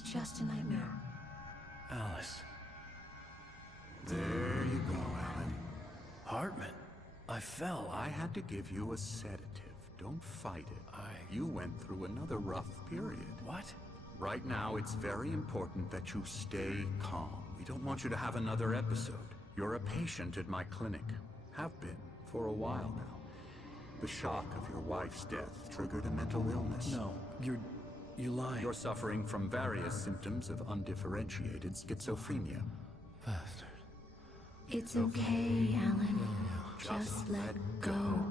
was just a nightmare. Alice. There you go, Alan. Hartman. I fell. I had to give you a sedative. Don't fight it. You went through another rough period. What? Right now, it's very important that you stay calm. We don't want you to have another episode. You're a patient at my clinic. Have been for a while now. The shock of your wife's death triggered a mental illness. No, you're lying. You're suffering from various symptoms of undifferentiated schizophrenia. Bastard. It's okay, Alan. Just let go.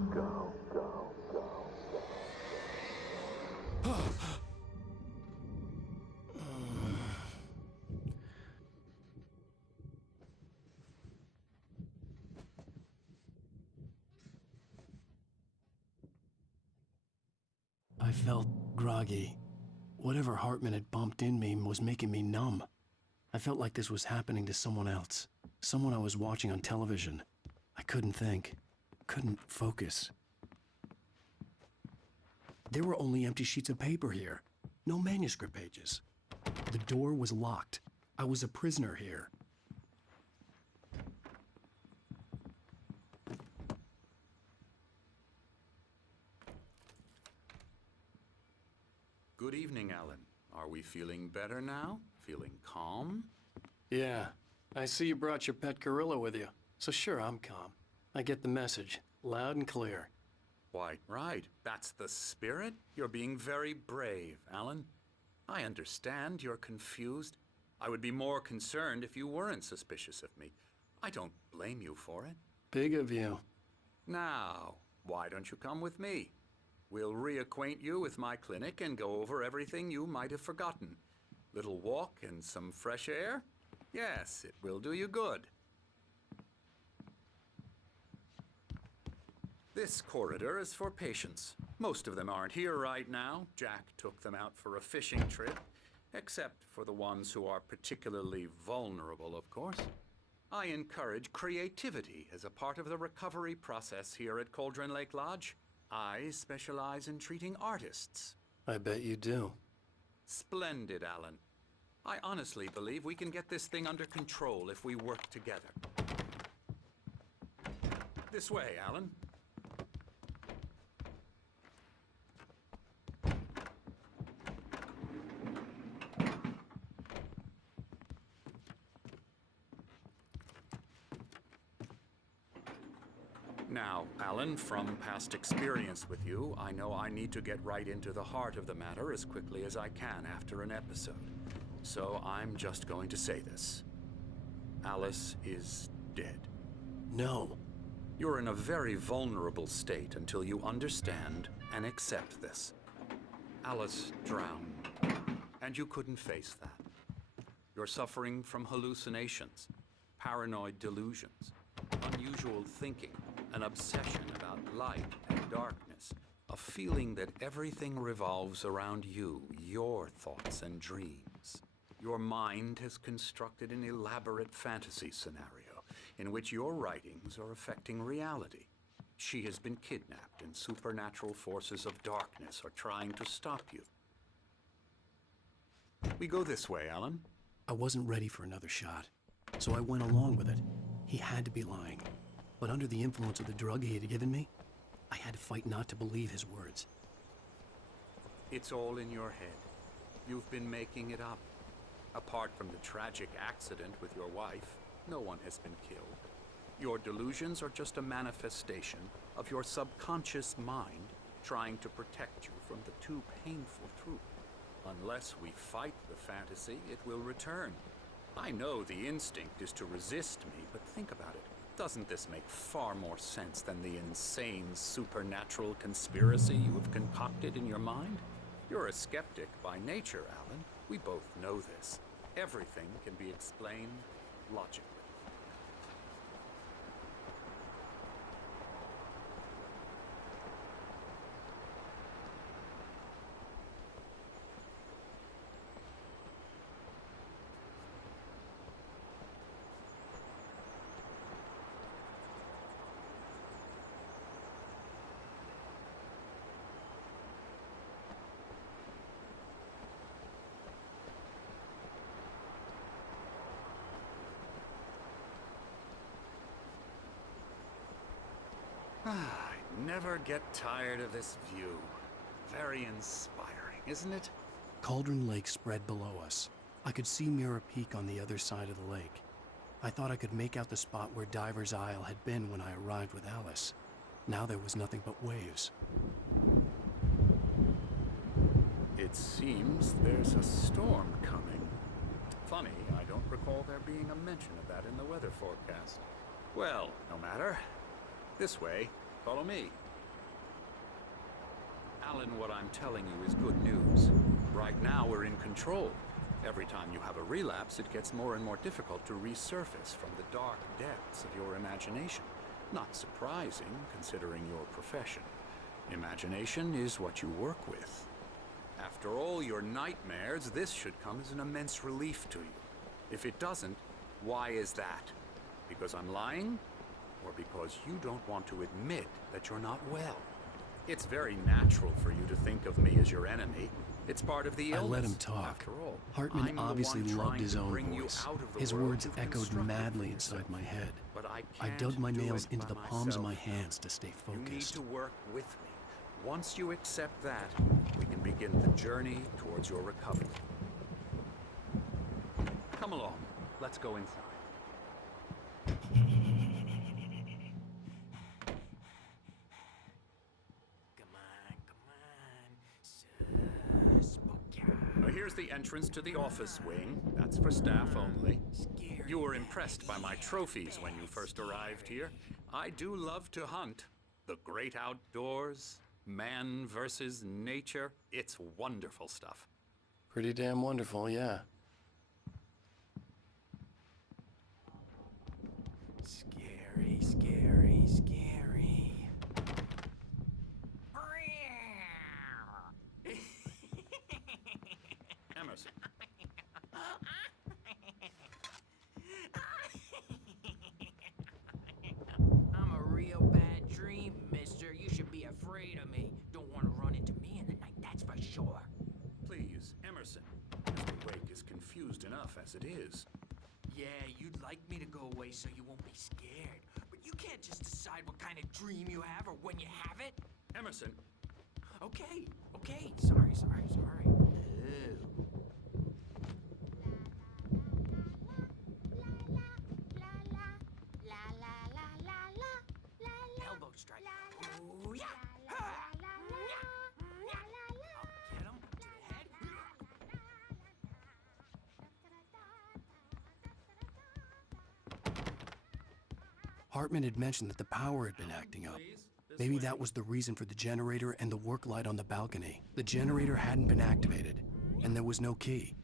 I felt groggy. Whatever Hartman had bumped in me was making me numb. I felt like this was happening to someone else. Someone I was watching on television. I couldn't think. Couldn't focus. There were only empty sheets of paper here. No manuscript pages. The door was locked. I was a prisoner here. Good evening, Alan. Are we feeling better now? Feeling calm? Yeah. I see you brought your pet gorilla with you. So sure, I'm calm. I get the message. Loud and clear. Why, right. That's the spirit. You're being very brave, Alan. I understand you're confused. I would be more concerned if you weren't suspicious of me. I don't blame you for it. Big of you. Now, why don't you come with me? We'll reacquaint you with my clinic and go over everything you might have forgotten. Little walk and some fresh air? Yes, it will do you good. This corridor is for patients. Most of them aren't here right now. Jack took them out for a fishing trip, except for the ones who are particularly vulnerable, of course. I encourage creativity as a part of the recovery process here at Cauldron Lake Lodge. I specialize in treating artists. I bet you do. Splendid, Alan. I honestly believe we can get this thing under control if we work together. This way, Alan. Now, Alan, from past experience with you, I know I need to get right into the heart of the matter as quickly as I can after an episode. So I'm just going to say this. Alice is dead. No. You're in a very vulnerable state until you understand and accept this. Alice drowned, and you couldn't face that. You're suffering from hallucinations, paranoid delusions, unusual thinking, an obsession about light and darkness, a feeling that everything revolves around you, your thoughts and dreams. Your mind has constructed an elaborate fantasy scenario in which your writings are affecting reality. She has been kidnapped and supernatural forces of darkness are trying to stop you. We go this way, Alan. I wasn't ready for another shot, so I went along with it. He had to be lying. But under the influence of the drug he had given me, I had to fight not to believe his words. It's all in your head. You've been making it up. Apart from the tragic accident with your wife, no one has been killed. Your delusions are just a manifestation of your subconscious mind trying to protect you from the too painful truth. Unless we fight the fantasy, it will return. I know the instinct is to resist me, but think about it. Doesn't this make far more sense than the insane supernatural conspiracy you have concocted in your mind? You're a skeptic by nature, Alan. We both know this. Everything can be explained logically. I never get tired of this view. Very inspiring, isn't it? Cauldron Lake spread below us. I could see Mirror Peak on the other side of the lake. I thought I could make out the spot where Diver's Isle had been when I arrived with Alice. Now there was nothing but waves. It seems there's a storm coming. Funny, I don't recall there being a mention of that in the weather forecast. Well, no matter. This way. Follow me. Alan, what I'm telling you is good news. Right now, we're in control. Every time you have a relapse, it gets more and more difficult to resurface from the dark depths of your imagination. Not surprising, considering your profession. Imagination is what you work with. After all your nightmares, this should come as an immense relief to you. If it doesn't, why is that? Because I'm lying? Or because you don't want to admit that you're not well? It's very natural for you to think of me as your enemy. It's part of the illness. I let him talk. After all, Hartman I'm the obviously one loved trying his to own bring you voice. out of the His world words you've echoed constructed madly for inside yourself. my head. But I I can't dug my do nails it into by the palms of my myself. hands to stay You need focused. to work with me. Once you accept that, we can begin the journey towards your recovery. Come along. Let's go inside. Here's the entrance to the office wing. That's for staff only. You were impressed by my trophies when you first arrived here. I do love to hunt. The great outdoors, man versus nature. It's wonderful stuff. Pretty damn wonderful, yeah. Scary, scary, scary. Emerson. I'm a real bad dream, mister. You should be afraid of me. Don't want to run into me in the night, that's for sure. Please, Emerson. Mr. Wake is confused enough as it is. Yeah, you'd like me to go away so you won't be scared. But you can't just decide what kind of dream you have or when you have it. Emerson, Okay, okay. Sorry. Ew. Elbow strike. Ooh, yeah. Ha! Yeah. I'll get him to the head. Hartman had mentioned that the power had been acting up. Maybe that was the reason for the generator and the work light on the balcony. The generator hadn't been activated, and there was no key.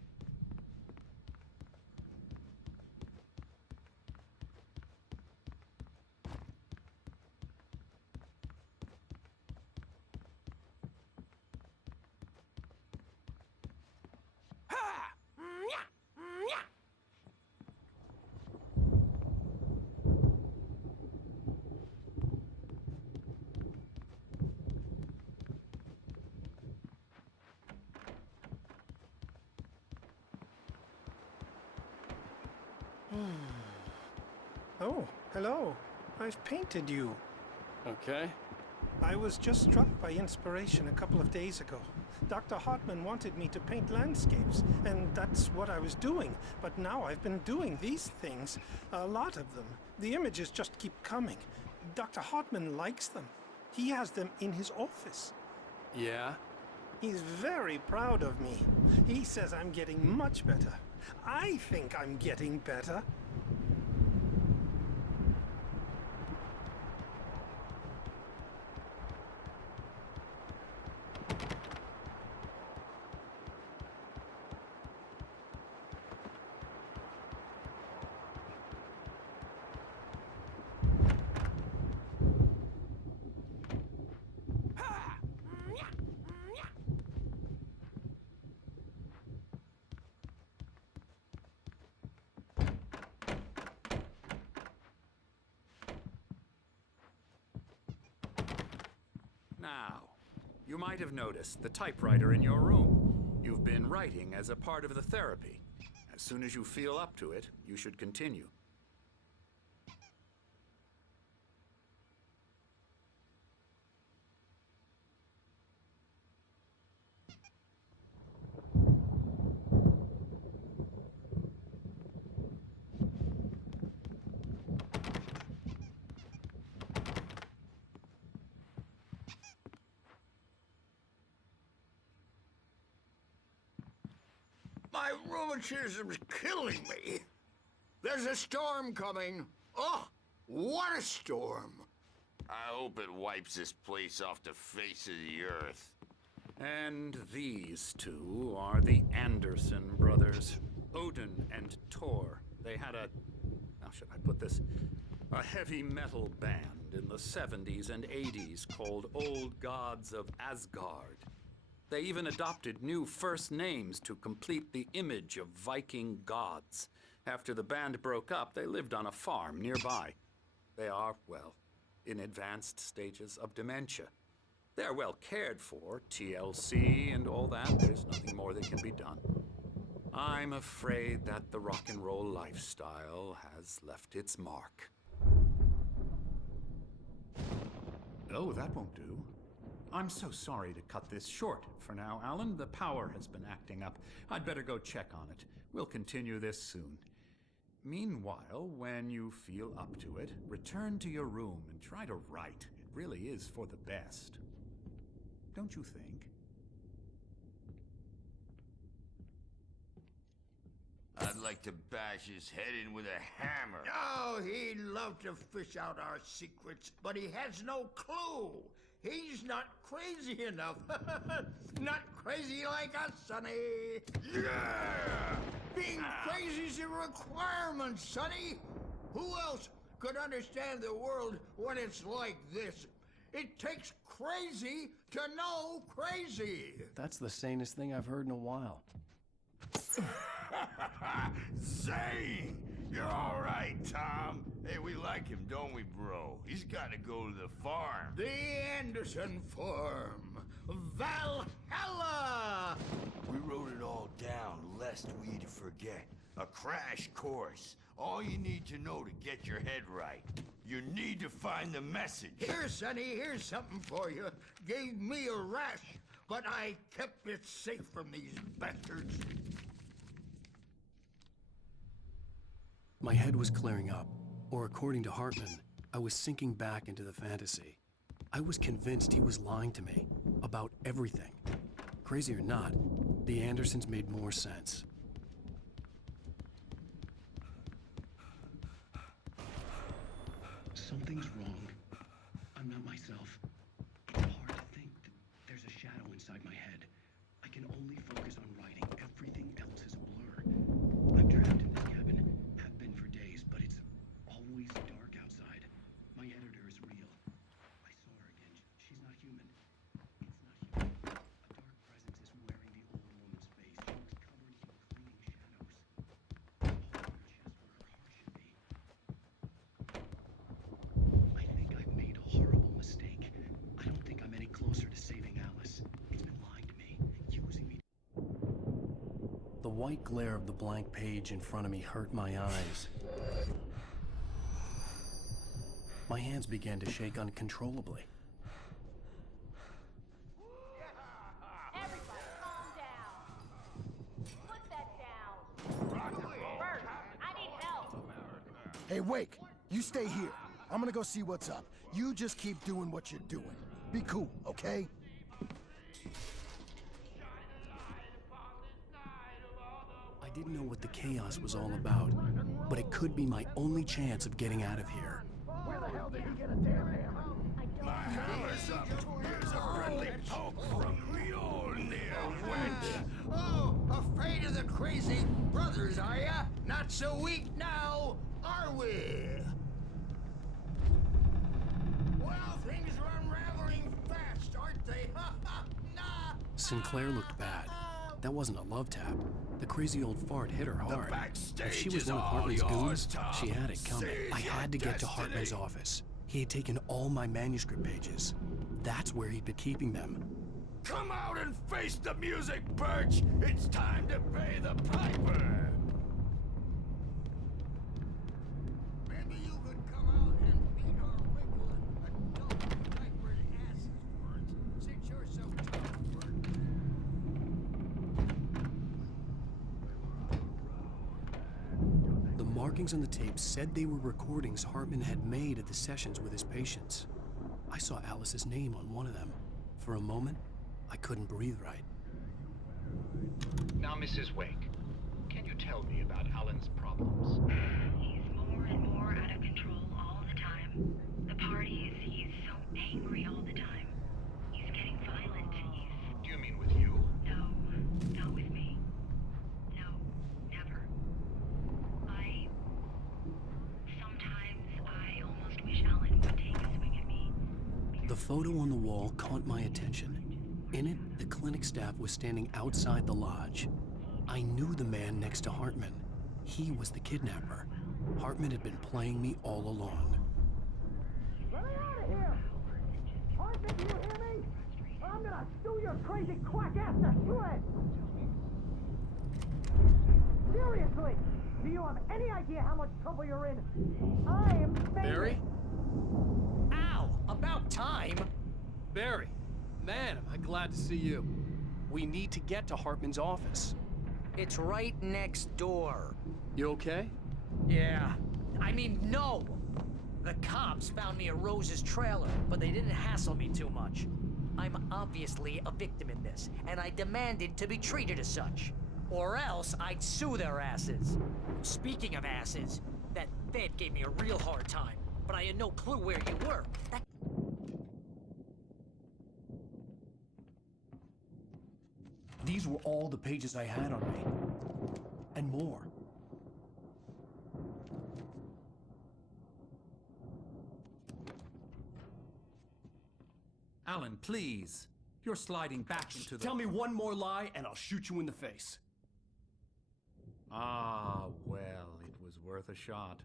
Ha! Yeah. Yeah. Oh, hello. I've painted you. Okay. I was just struck by inspiration a couple of days ago. Dr. Hartman wanted me to paint landscapes, and that's what I was doing. But now I've been doing these things, a lot of them. The images just keep coming. Dr. Hartman likes them. He has them in his office. Yeah? He's very proud of me. He says I'm getting much better. I think I'm getting better. Ha! Yeah. Yeah. now, you might have noticed the typewriter in your room. You've been writing as a part of the therapy. As soon as you feel up to it, you should continue. My rheumatism's killing me. There's a storm coming. Oh, what a storm. I hope it wipes this place off the face of the earth. And these two are the Anderson brothers, Odin and Thor. They had a, how should I put this? A heavy metal band in the 70s and 80s called Old Gods of Asgard. They even adopted new first names to complete the image of Viking gods. After the band broke up, they lived on a farm nearby. They are, well, in advanced stages of dementia. They're well cared for, TLC and all that. There's nothing more that can be done. I'm afraid that the rock and roll lifestyle has left its mark. Oh, that won't do. I'm so sorry to cut this short for now, Alan. The power has been acting up. I'd better go check on it. We'll continue this soon. Meanwhile, when you feel up to it, return to your room and try to write. It really is for the best. Don't you think? I'd like to bash his head in with a hammer. Oh, he'd love to fish out our secrets, but he has no clue. He's not crazy enough. Not crazy like us, Sonny. Yeah! Being crazy's a requirement, Sonny. Who else could understand the world when it's like this? It takes crazy to know crazy. That's the sanest thing I've heard in a while. Zane! You're all right, Tom. Hey, we like him, don't we, bro? He's got to go to the farm. The Anderson Farm. Valhalla! We wrote it all down, lest we forget. A crash course. All you need to know to get your head right. You need to find the message. Here, Sonny, here's something for you. Gave me a rash, but I kept it safe from these bastards. My head was clearing up, or according to Hartman, I was sinking back into the fantasy. I was convinced he was lying to me about everything. Crazy or not, the Andersons made more sense. Something's wrong. I'm not myself. It's hard to think that there's a shadow inside my head. I can only focus on writing. Everything else is a blur. I'm trapped in this cabin. Have been for days, but it's always dark outside. My editor is real. I saw her again. She's not human. It's not human. A dark presence is wearing the old woman's face. She looks covered in clinging shadows. Hold her chest where her heart should be. I think I've made a horrible mistake. I don't think I'm any closer to saving Alice. It's been lying to me, using me. The white glare of the blank page in front of me hurt my eyes. My hands began to shake uncontrollably. Everybody, calm down. Put that down. Bert, I need help. Hey, Wake, you stay here. I'm gonna go see what's up. You just keep doing what you're doing. Be cool, okay? I didn't know what the chaos was all about, but it could be my only chance of getting out of here. Where the hell did he get a damn hammer? My hammer's up. Here's a friendly poke from Mjolnir, wench. Oh, afraid of the crazy brothers, are ya? Not so weak now, are we? Well, things are unraveling fast, aren't they? Nah. Sinclair looked bad. That wasn't a love tap. The crazy old fart hit her hard. If she was one of Hartman's goons, she had it coming. I had to get to Hartman's office. He had taken all my manuscript pages. That's where he'd been keeping them. Come out and face the music, Birch! It's time to pay the piper! Maybe you could come out and beat our wrinkled adult diapered asses for it, since you're so tough, Bert. The markings on the tape said they were recordings Hartman had made at the sessions with his patients. I saw Alice's name on one of them. For a moment, I couldn't breathe right. Now, Mrs. Wake, tell me about Alan's problems? He's more and more out of control all the time. The parties, he's so angry all the time. He's getting violent. Do you mean with you? No, not with me. No, never. Sometimes I almost wish Alan would take a swing at me. The photo on the wall caught my attention. In it, the clinic staff was standing outside the lodge. I knew the man next to Hartman. He was the kidnapper. Hartman had been playing me all along. Let me out of here! Hartman, do you hear me? I'm gonna stew your crazy quack ass to shreds! Seriously! Do you have any idea how much trouble you're in? I am famous! Barry? Al, about time! Barry! Man, am I glad to see you. We need to get to Hartman's office. It's right next door. You okay? Yeah. I mean, no! The cops found me at Rose's trailer, but they didn't hassle me too much. I'm obviously a victim in this, and I demanded to be treated as such. Or else I'd sue their asses. Speaking of asses, that Fed gave me a real hard time, but I had no clue where you were. These were all the pages I had on me. And more. Alan, please. You're sliding back into the... Tell me one more lie and I'll shoot you in the face. Ah, well, it was worth a shot.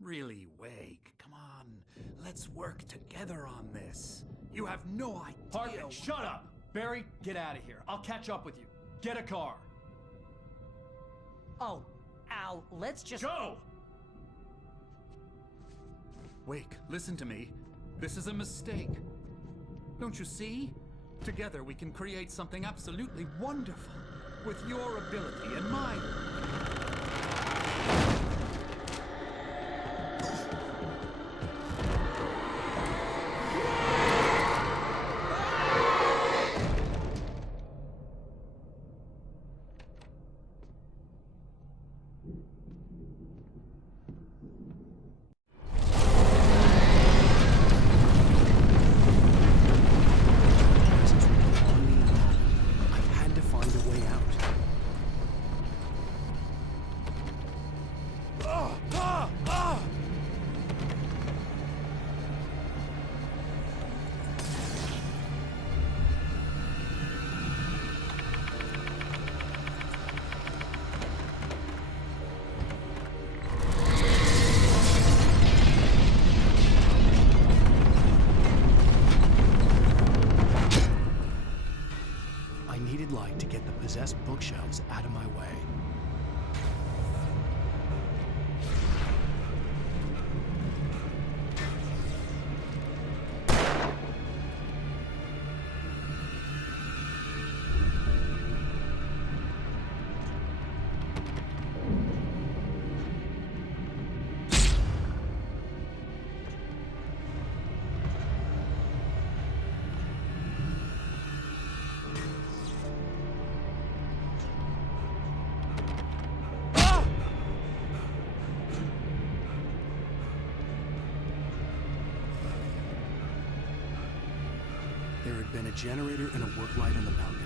Really, Wake, come on. Let's work together on this. You have no idea... Hartman, shut up! Barry, get out of here. I'll catch up with you. Get a car. Oh, Al, let's just... Go! Wake, listen to me. This is a mistake. Don't you see? Together we can create something absolutely wonderful. With your ability and mine. Possessed bookshelves out of my way. There had been a generator and a work light on the balcony.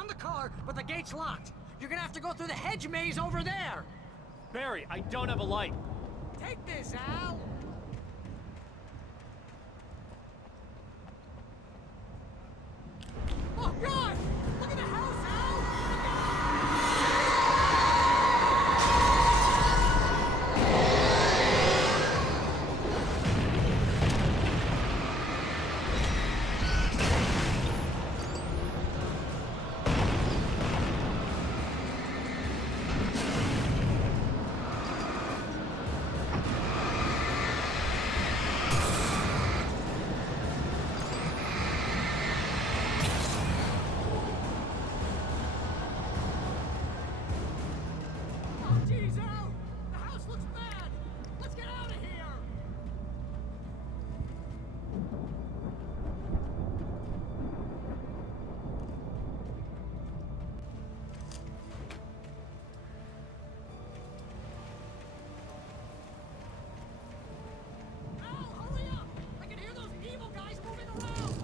found the car, but the gate's locked. You're gonna have to go through the hedge maze over there. Barry, I don't have a light. Take this, Al. Oh, God! Look at the house, Al! Oh, geez, Al! The house looks bad! Let's get out of here! Al, hurry up! I can hear those evil guys moving around!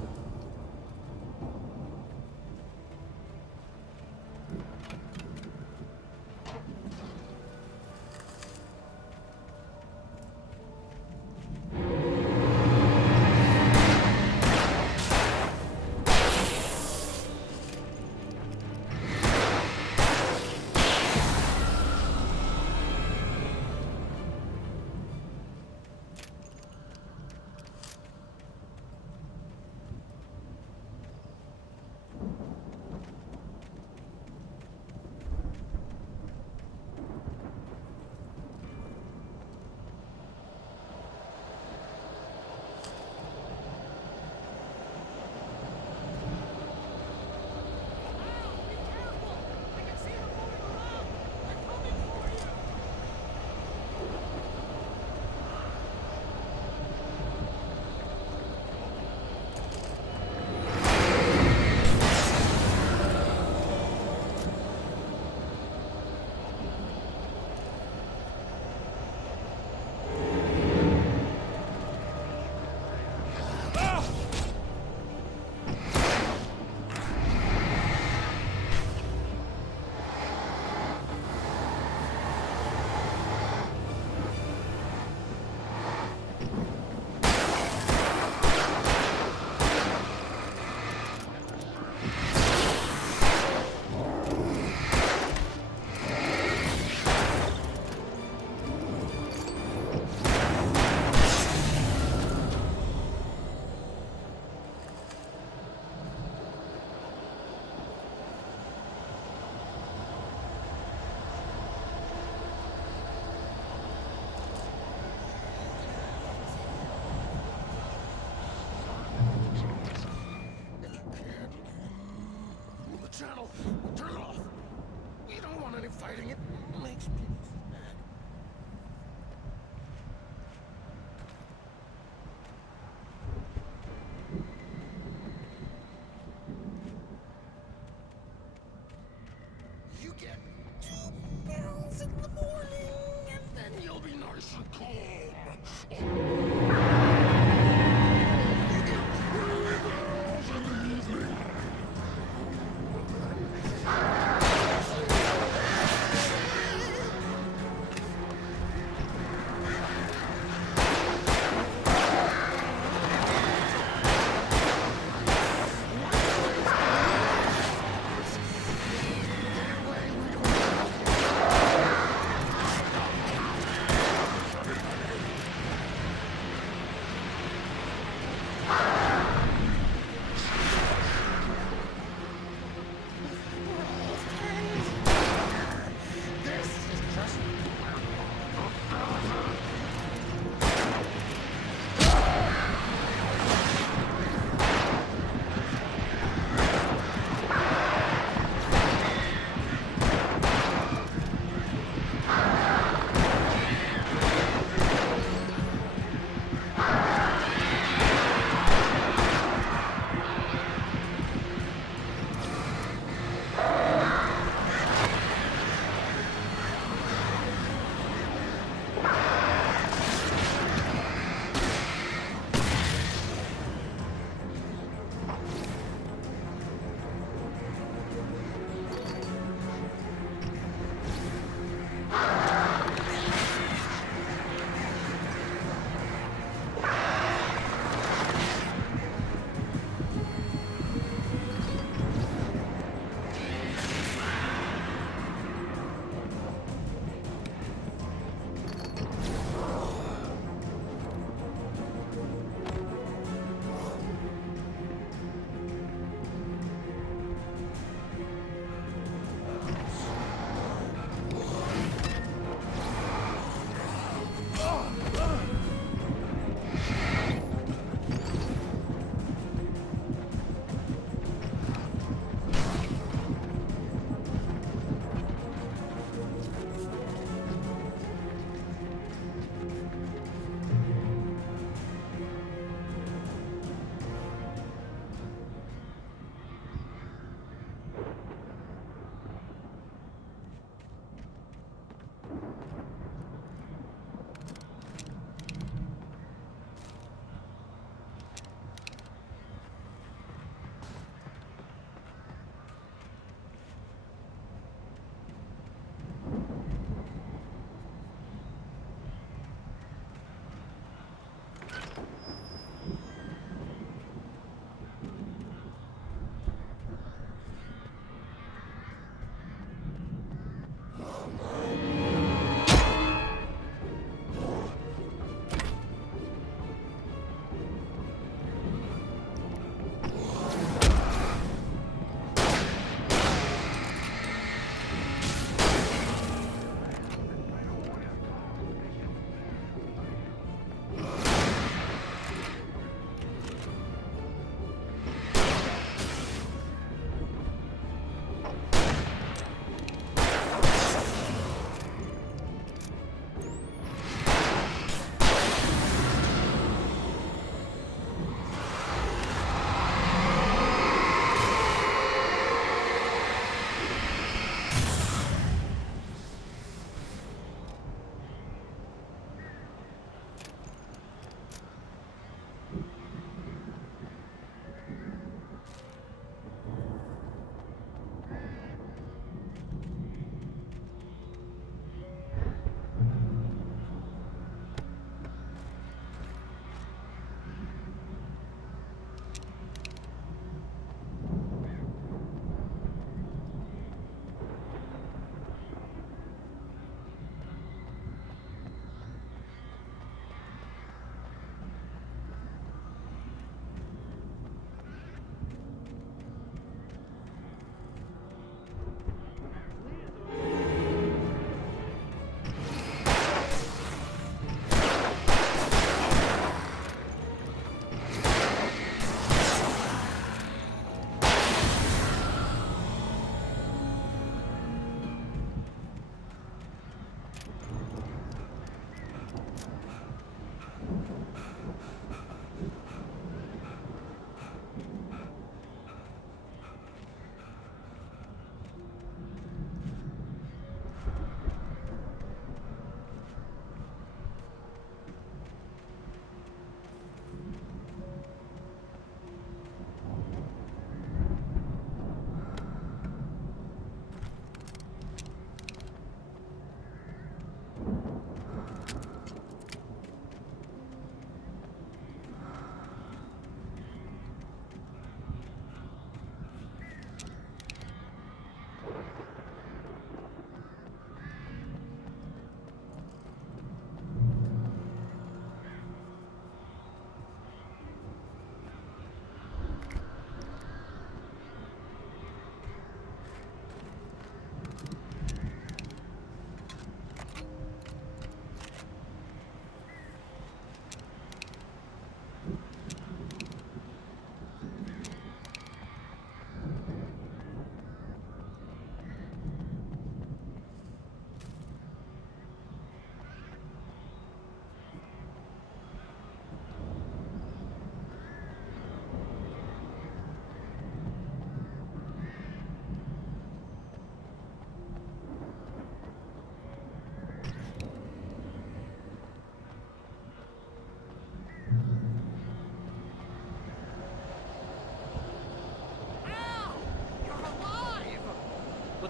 Channel. Turn it off. We don't want any fighting. It makes me mad. You get 2 barrels in the morning, and then you'll be nice and calm. You get 3 barrels in the evening.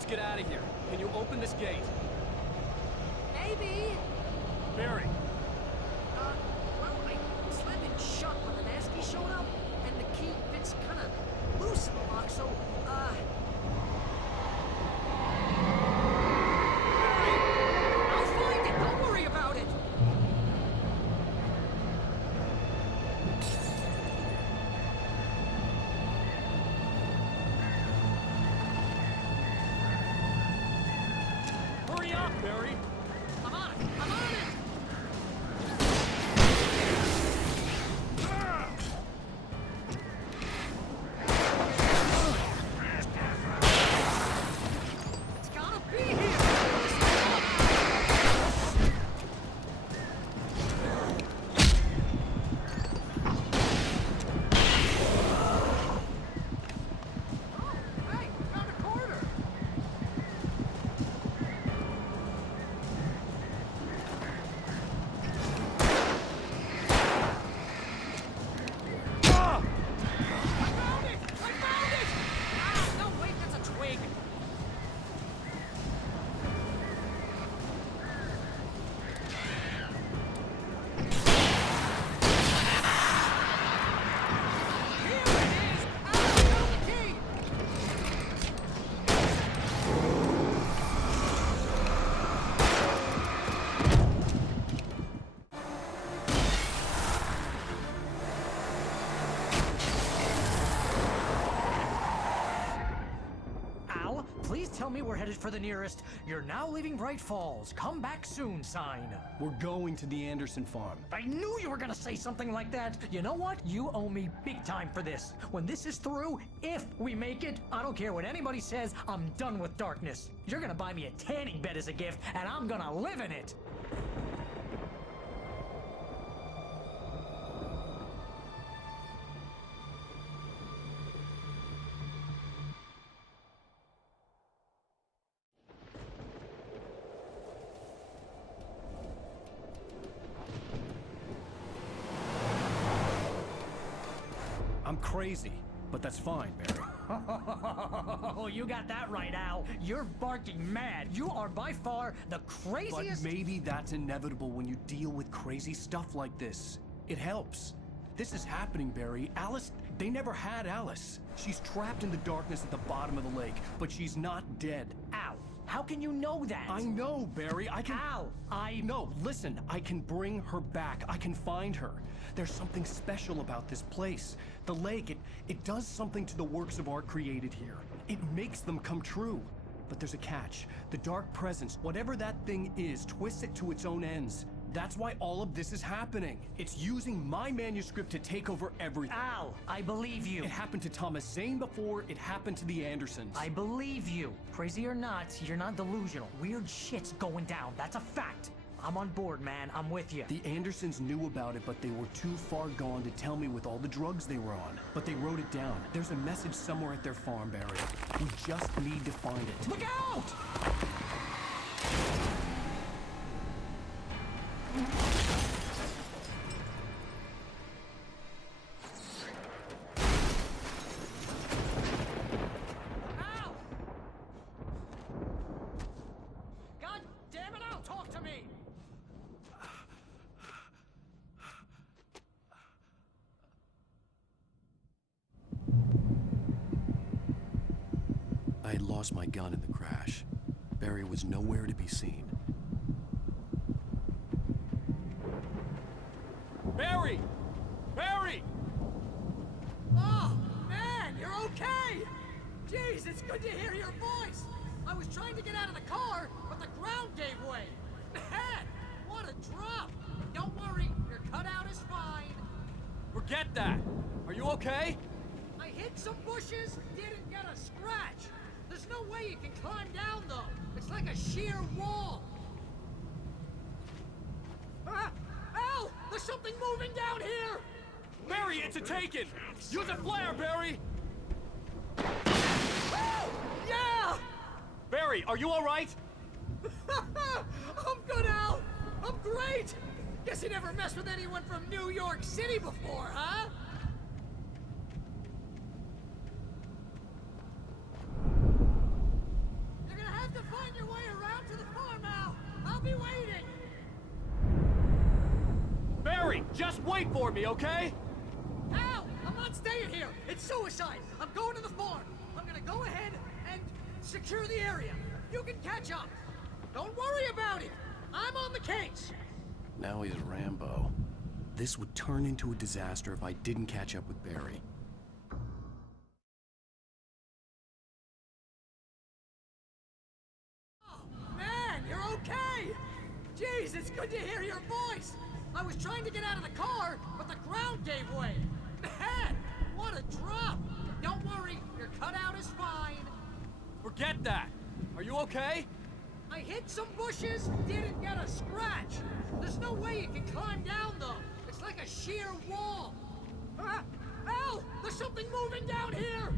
get out of here. Can you open this gate? Maybe. Barry, Well, I slammed it shut when the Nasty showed up, and the key fits kind of loose in the lock, so, I'll find it, don't worry about it! hurry up, Barry! I'm on it! I'm on it! It's gotta be here! Oh, hey, found a corner! I found it! I found it! Ah, no, wait, that's a twig. Here it is! Ah, I found the key! Al, please tell me we're headed for the nearest "You're now leaving Bright Falls. Come back soon" sign. We're going to the Anderson farm. I knew you were gonna say something like that. You know what? You owe me big time for this. When this is through, if we make it, I don't care what anybody says, I'm done with darkness. You're gonna buy me a tanning bed as a gift, and I'm gonna live in it. I'm crazy, but that's fine, Barry. Oh, you got that right, Al. You're barking mad. You are by far the But craziest. maybe that's inevitable when you deal with crazy stuff like this. It helps. This is happening, Barry. Alice, they never had Alice. She's trapped in the darkness at the bottom of the lake, but she's not dead. Al, how can you know that? I know, Barry. I can... Al, No, listen. I can bring her back. I can find her. There's something special about this place. The lake, it does something to the works of art created here. It makes them come true. But there's a catch. The dark presence, whatever that thing is, twists it to its own ends. That's why all of this is happening. It's using my manuscript to take over everything. Al, I believe you. It happened to Thomas Zane before, it happened to the Andersons. I believe you. Crazy or not, you're not delusional. Weird shit's going down. That's a fact. I'm on board, man. I'm with you. The Andersons knew about it, but they were too far gone to tell me with all the drugs they were on. But they wrote it down. There's a message somewhere at their farm, Barry. We just need to find it. Look out! Al! God damn it, Al, talk to me! I had lost my gun in the crash. Barry was nowhere to be seen. Barry! Barry! Oh, man, you're okay! Jeez, it's good to hear your voice! I was trying to get out of the car, but the ground gave way! Man, what a drop! Don't worry, your cutout is fine. Forget that! Are you okay? I hit some bushes, didn't get a scratch. There's no way you can climb down, though. It's like a sheer wall. Ah! Al! There's something moving down here! Barry, it's a taken! Use a flare, Barry! Oh! Yeah! Barry, are you alright? I'm good, Al! I'm great! Guess you never messed with anyone from New York City before, huh? You're gonna wait for me, okay? Al! I'm not staying here! It's suicide! I'm going to the farm! I'm gonna go ahead and secure the area. You can catch up. Don't worry about it! I'm on the case! Now he's Rambo. This would turn into a disaster if I didn't catch up with Barry. Man, you're okay! Jeez, it's good to hear your voice! I was trying to get out of the car, but the ground gave way! Man, what a drop! Don't worry, your cutout is fine. Forget that. Are you okay? I hit some bushes, didn't get a scratch. There's no way you can climb down, though. It's like a sheer wall. Al, there's something moving down here!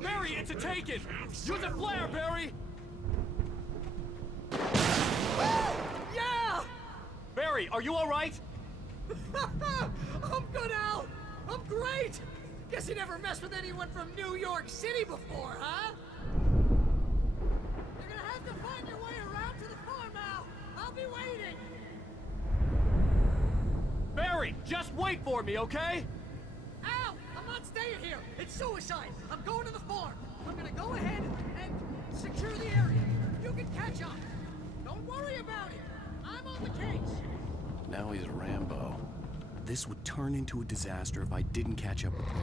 Barry, it's a taken! Use a flare, Barry! Yeah! Barry, are you alright? I'm good, Al! I'm great! Guess you never messed with anyone from New York City before, huh? You're gonna have to find your way around to the farm, Al! I'll be waiting! Barry, just wait for me, okay? Al! I'm not staying here! It's suicide! I'm going to the farm! I'm gonna go ahead and secure the area. You can catch up. Don't worry about it. I'm on the case. Now he's Rambo. This would turn into a disaster if I didn't catch up with Barry.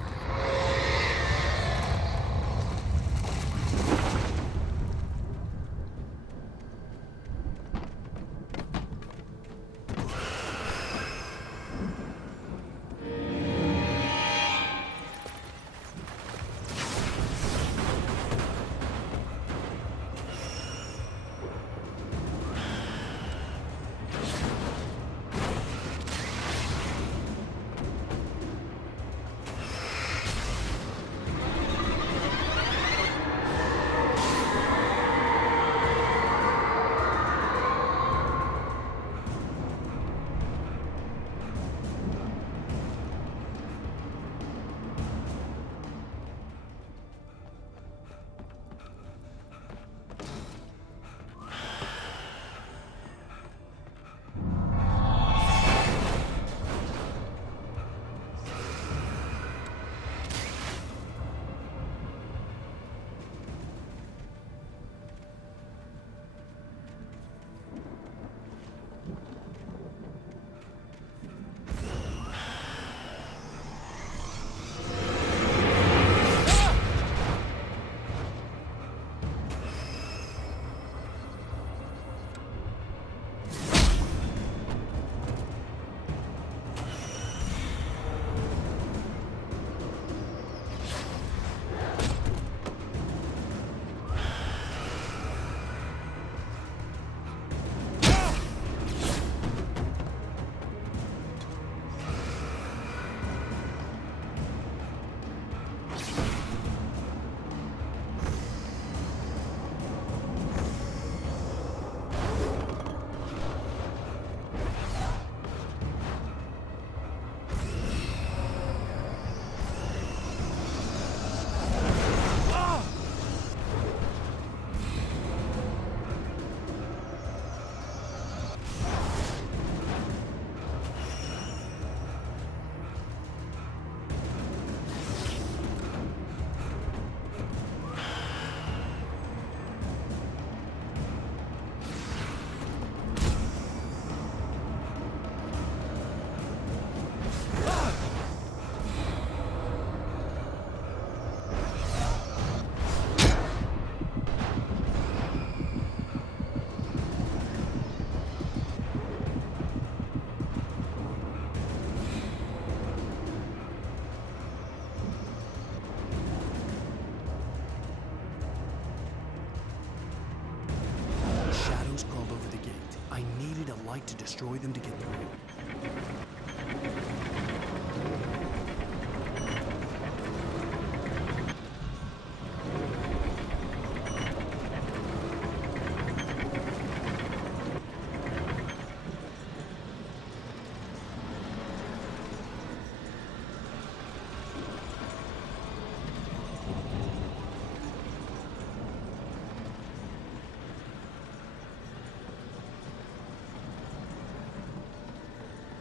To destroy them to get through.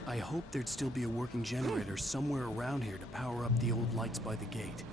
I hoped there'd still be a working generator somewhere around here to power up the old lights by the gate.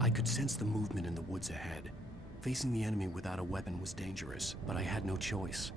I could sense the movement in the woods ahead. Facing the enemy without a weapon was dangerous, but I had no choice.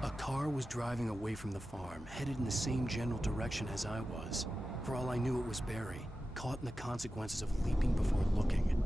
A car was driving away from the farm, headed in the same general direction as I was. For all I knew, it was Barry, caught in the consequences of leaping before looking.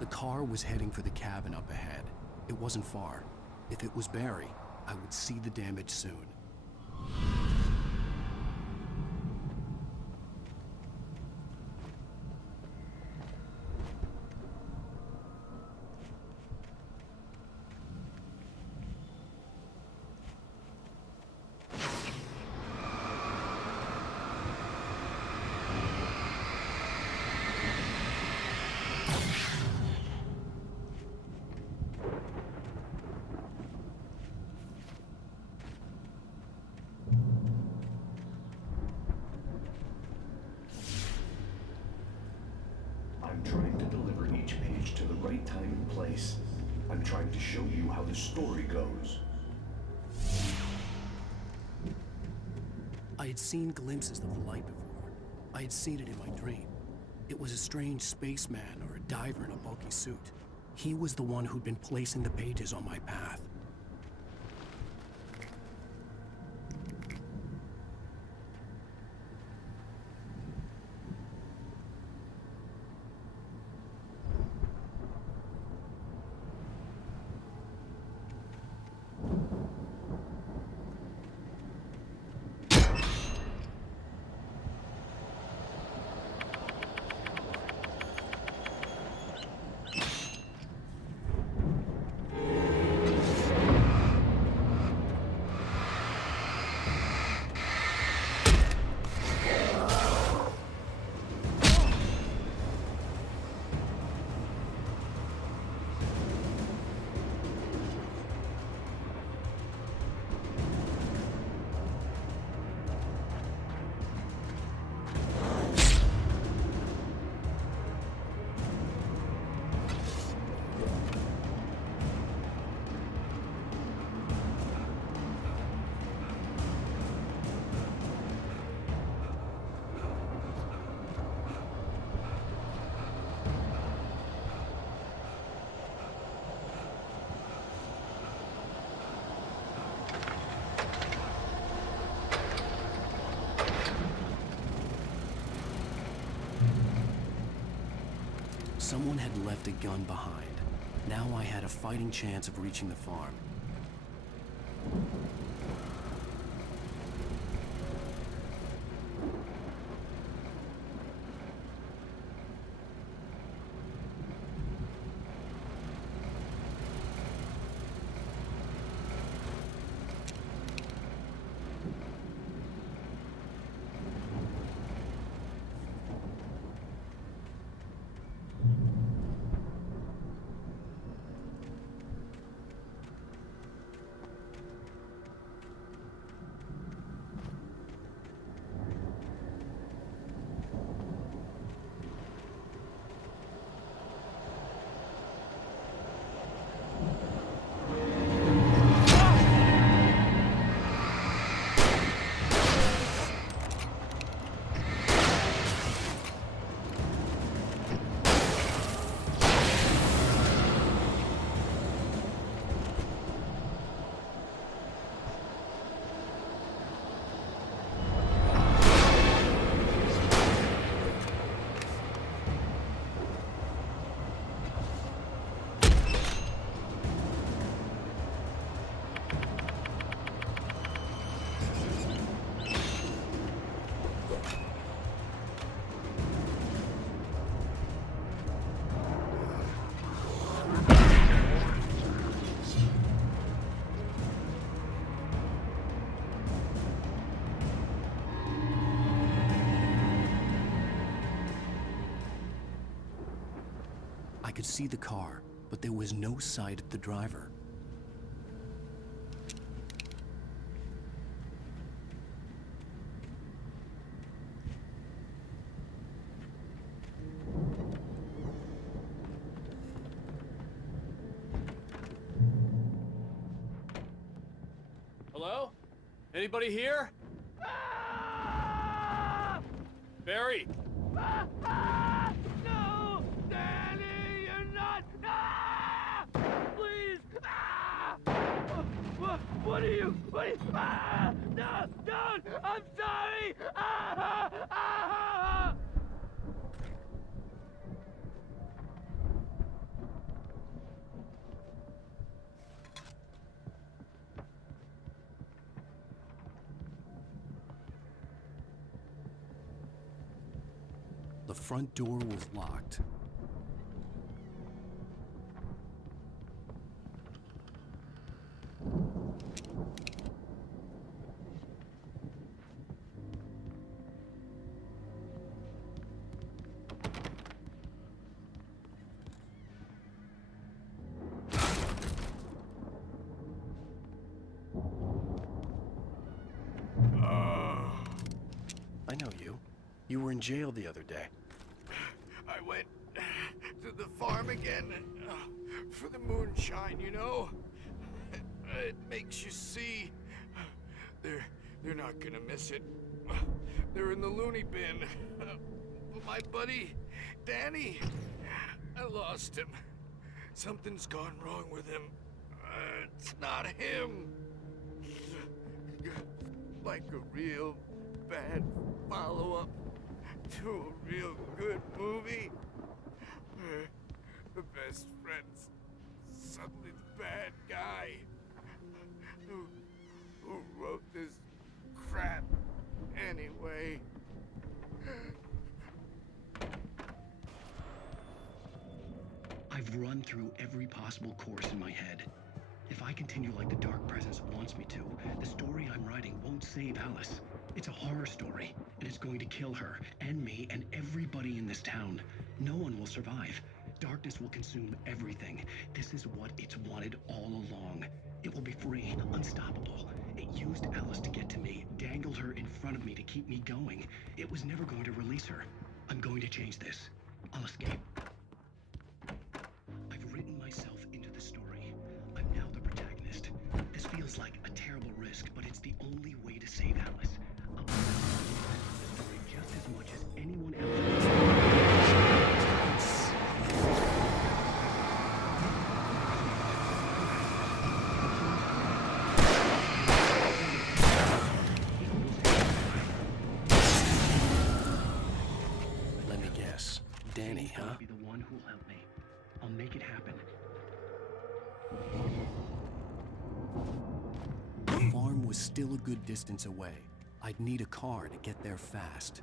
The car was heading for the cabin up ahead. It wasn't far. If it was Barry, I would see the damage soon. I'm trying to deliver each page to the right time and place. I'm trying to show you how the story goes. I had seen glimpses of the light before. I had seen it in my dream. It was a strange spaceman or a diver in a bulky suit. He was the one who'd been placing the pages on my path. Someone had left a gun behind. Now I had a fighting chance of reaching the farm. I could see the car, but there was no sight of the driver. Hello? Anybody here? Barry! No! Danny, you're not! Ah! Please! Ah! What are you? Ah! No! Don't! I'm sorry! Ah! Ah! The front door was locked. I know you. You were in jail the other day. I went to the farm again for the moonshine, you know? It makes you see. They're not gonna miss it. They're in the loony bin. My buddy, Danny, I lost him. Something's gone wrong with him. It's not him. Like a real bad follow-up to a real good movie. The best friend's suddenly the bad guy. Who wrote this crap anyway? I've run through every possible course in my head. If I continue like the Dark Presence wants me to, the story I'm writing won't save Alice. It's a horror story, and it's going to kill her, and me, and everybody in this town. No one will survive. Darkness will consume everything. This is what it's wanted all along. It will be free, unstoppable. It used Alice to get to me, dangled her in front of me to keep me going. It was never going to release her. I'm going to change this. I'll escape. I've written myself into the story. I'm now the protagonist. This feels like a terrible risk, but it's the only way to save Alice. I'll be the story just as much as anyone else. Let me guess. Danny, huh? one who'll help me. I'll make it happen. The farm was still a good distance away. I'd need a car to get there fast.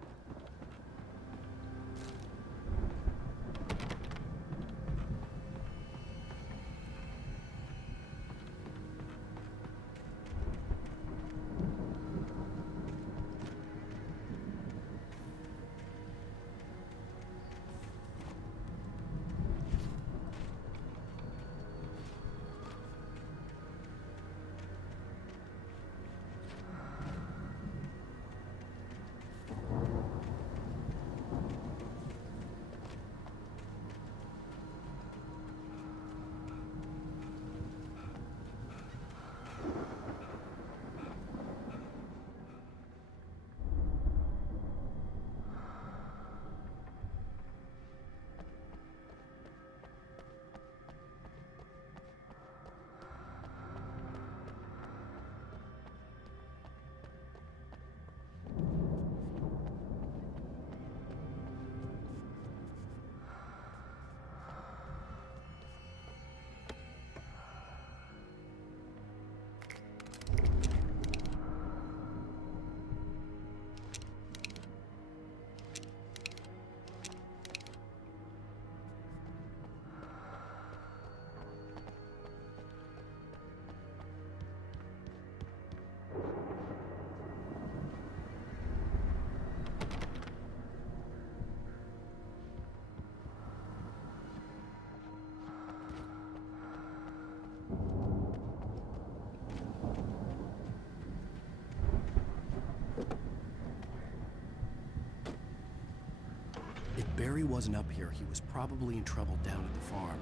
If Barry wasn't up here, he was probably in trouble down at the farm.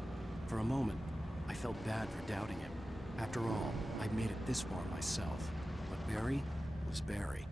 For a moment, I felt bad for doubting him. After all, I'd made it this far myself. But Barry was Barry.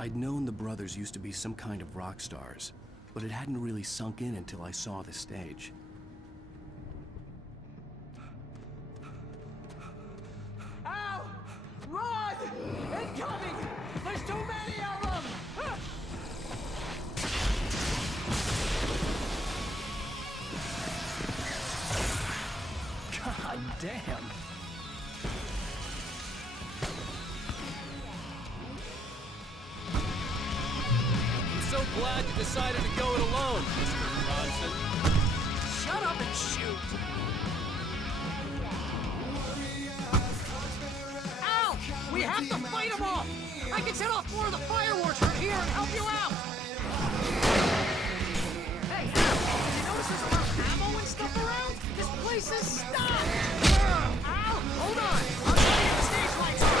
I'd known the brothers used to be some kind of rock stars, but it hadn't really sunk in until I saw the stage. Al! Run! Incoming! There's too many of them! God damn! I'm so glad you decided to go it alone, Mr. Bronson. Shut up and shoot! Al! We have to fight them off! I can set off more of the fireworks from here and help you out! Hey, Al! Did you notice there's a lot of ammo and stuff around? This place is stocked! Al! Hold on! I'll tell you if the stage lights are!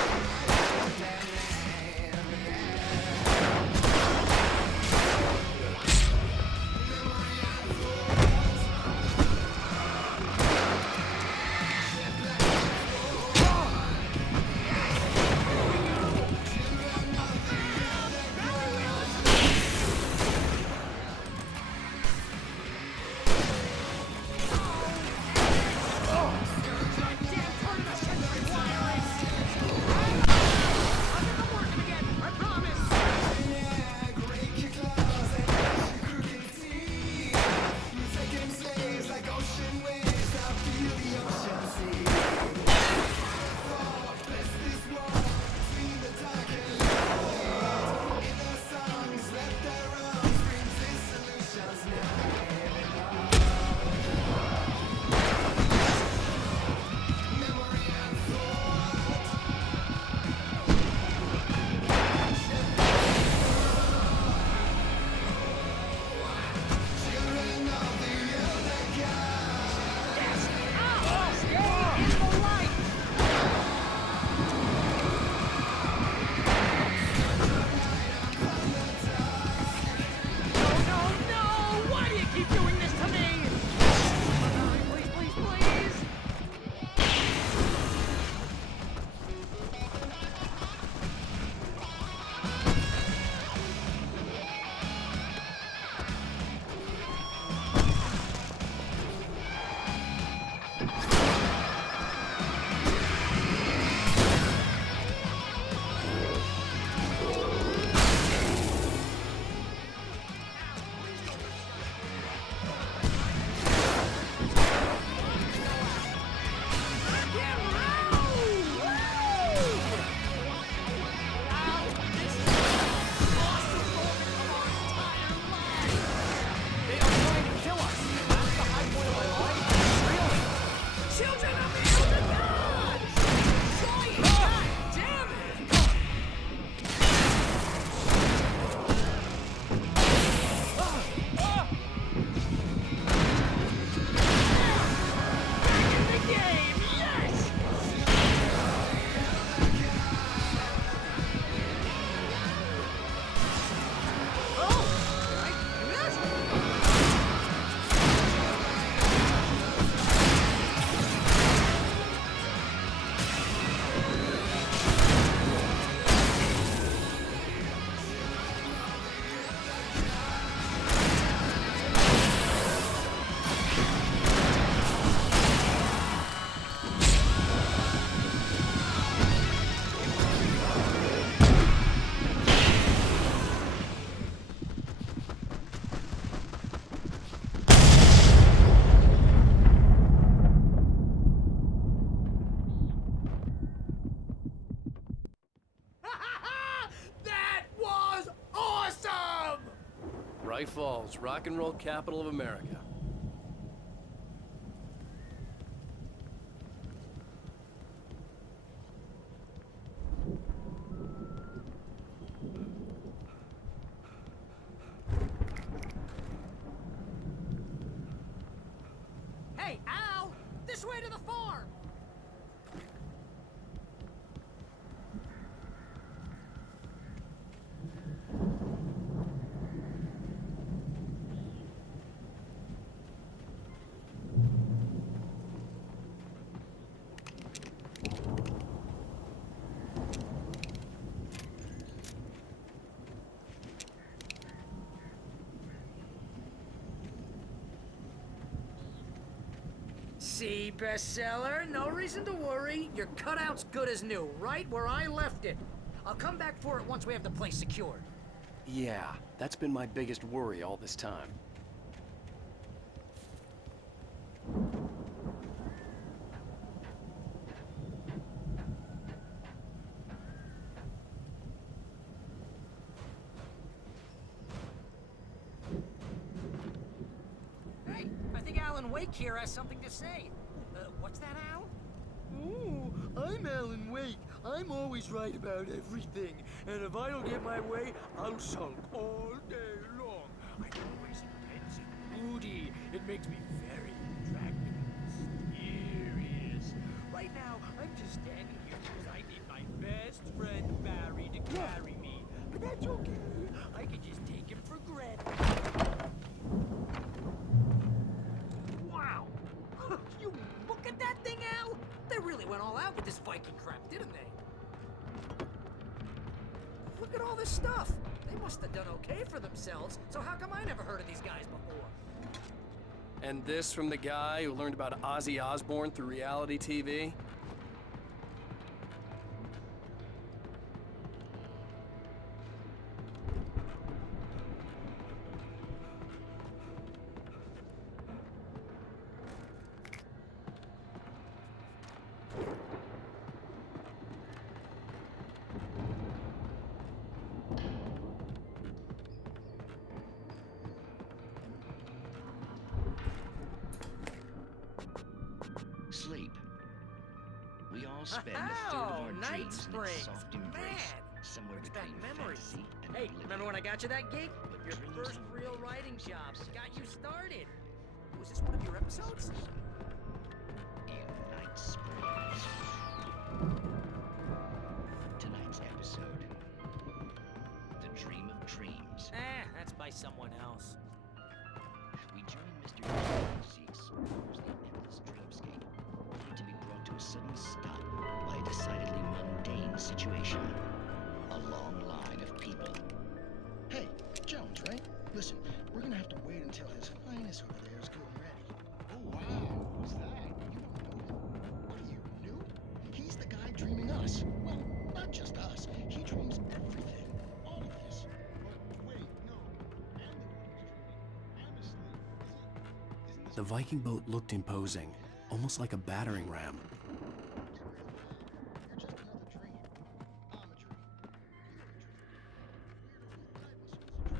Bright Falls, rock and roll capital of America. Hey, Al! This way to the farm! see, bestseller. No reason to worry. Your cutout's good as new, right where I left it. I'll come back for it once we have the place secured. Yeah, that's been my biggest worry all this time. Hey, I think Alan Wake here has something to say. What's that, Al? Ooh, I'm Alan Wake. I'm always right about everything. And if I don't get my way, I'll sulk all day long. I get always intense and moody. It makes me very attractive and mysterious. Right now, I'm just standing here because I need my best friend Barry to carry me. But that's okay. I can just take him for granted. Wow! You look at that thing, Al! They really went all out with this Viking crap, didn't they? Look at all this stuff! They must have done okay for themselves, so how come I never heard of these guys before? And this from the guy who learned about Ozzy Osbourne through reality TV? Sleep. We all spend a third of our Night dreams in its Springs. soft embrace, Man, somewhere brings back between memories. fantasy and Hey, oblivion. remember when I got you that gig? Your dreams first are real really writing just job. so Got you simple. started. Was this one of your episodes? In Night Springs. Tonight's episode. The Dream of Dreams. That's by someone else. We join Mr. Dream as he explores the endless dreamscape, only to be brought to a sudden stop by a decidedly mundane situation. A long line of people. Hey, Jones, right? Listen, we're gonna have to wait until His Highness over there is good and ready. Oh, wow. Who's that? You don't know him. What are you, new? He's the guy dreaming us. Well, not just us. He dreams everything. All of this. But wait, no. I'm the one who's dreaming. I'm asleep. Isn't this The Viking boat looked imposing, almost like a battering ram. You're just another dream. I'm a dream. You're a dream. Weirdo who died was a dream.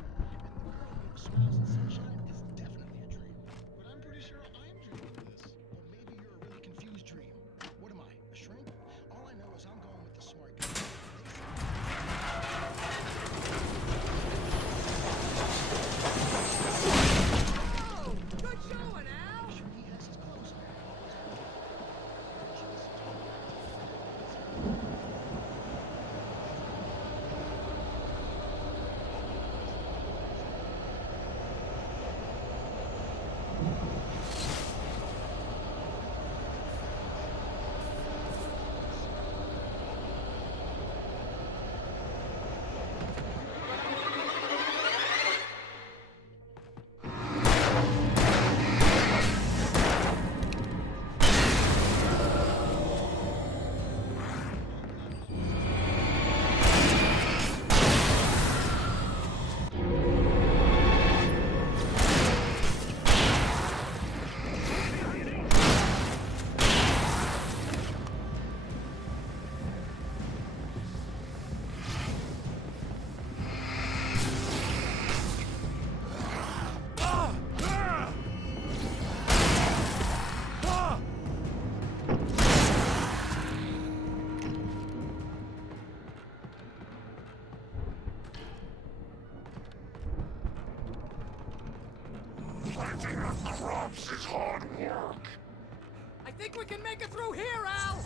And the girl with the smiles and sunshine is definitely a dream. But I'm pretty sure I'm dreaming this. But maybe you're a really confused dream. What am I, a shrink? All I know is I'm going with the smart guy. Oh, good showing, Al! Sure he has his clothes on. Planting the crops is hard work. I think we can make it through here, Al!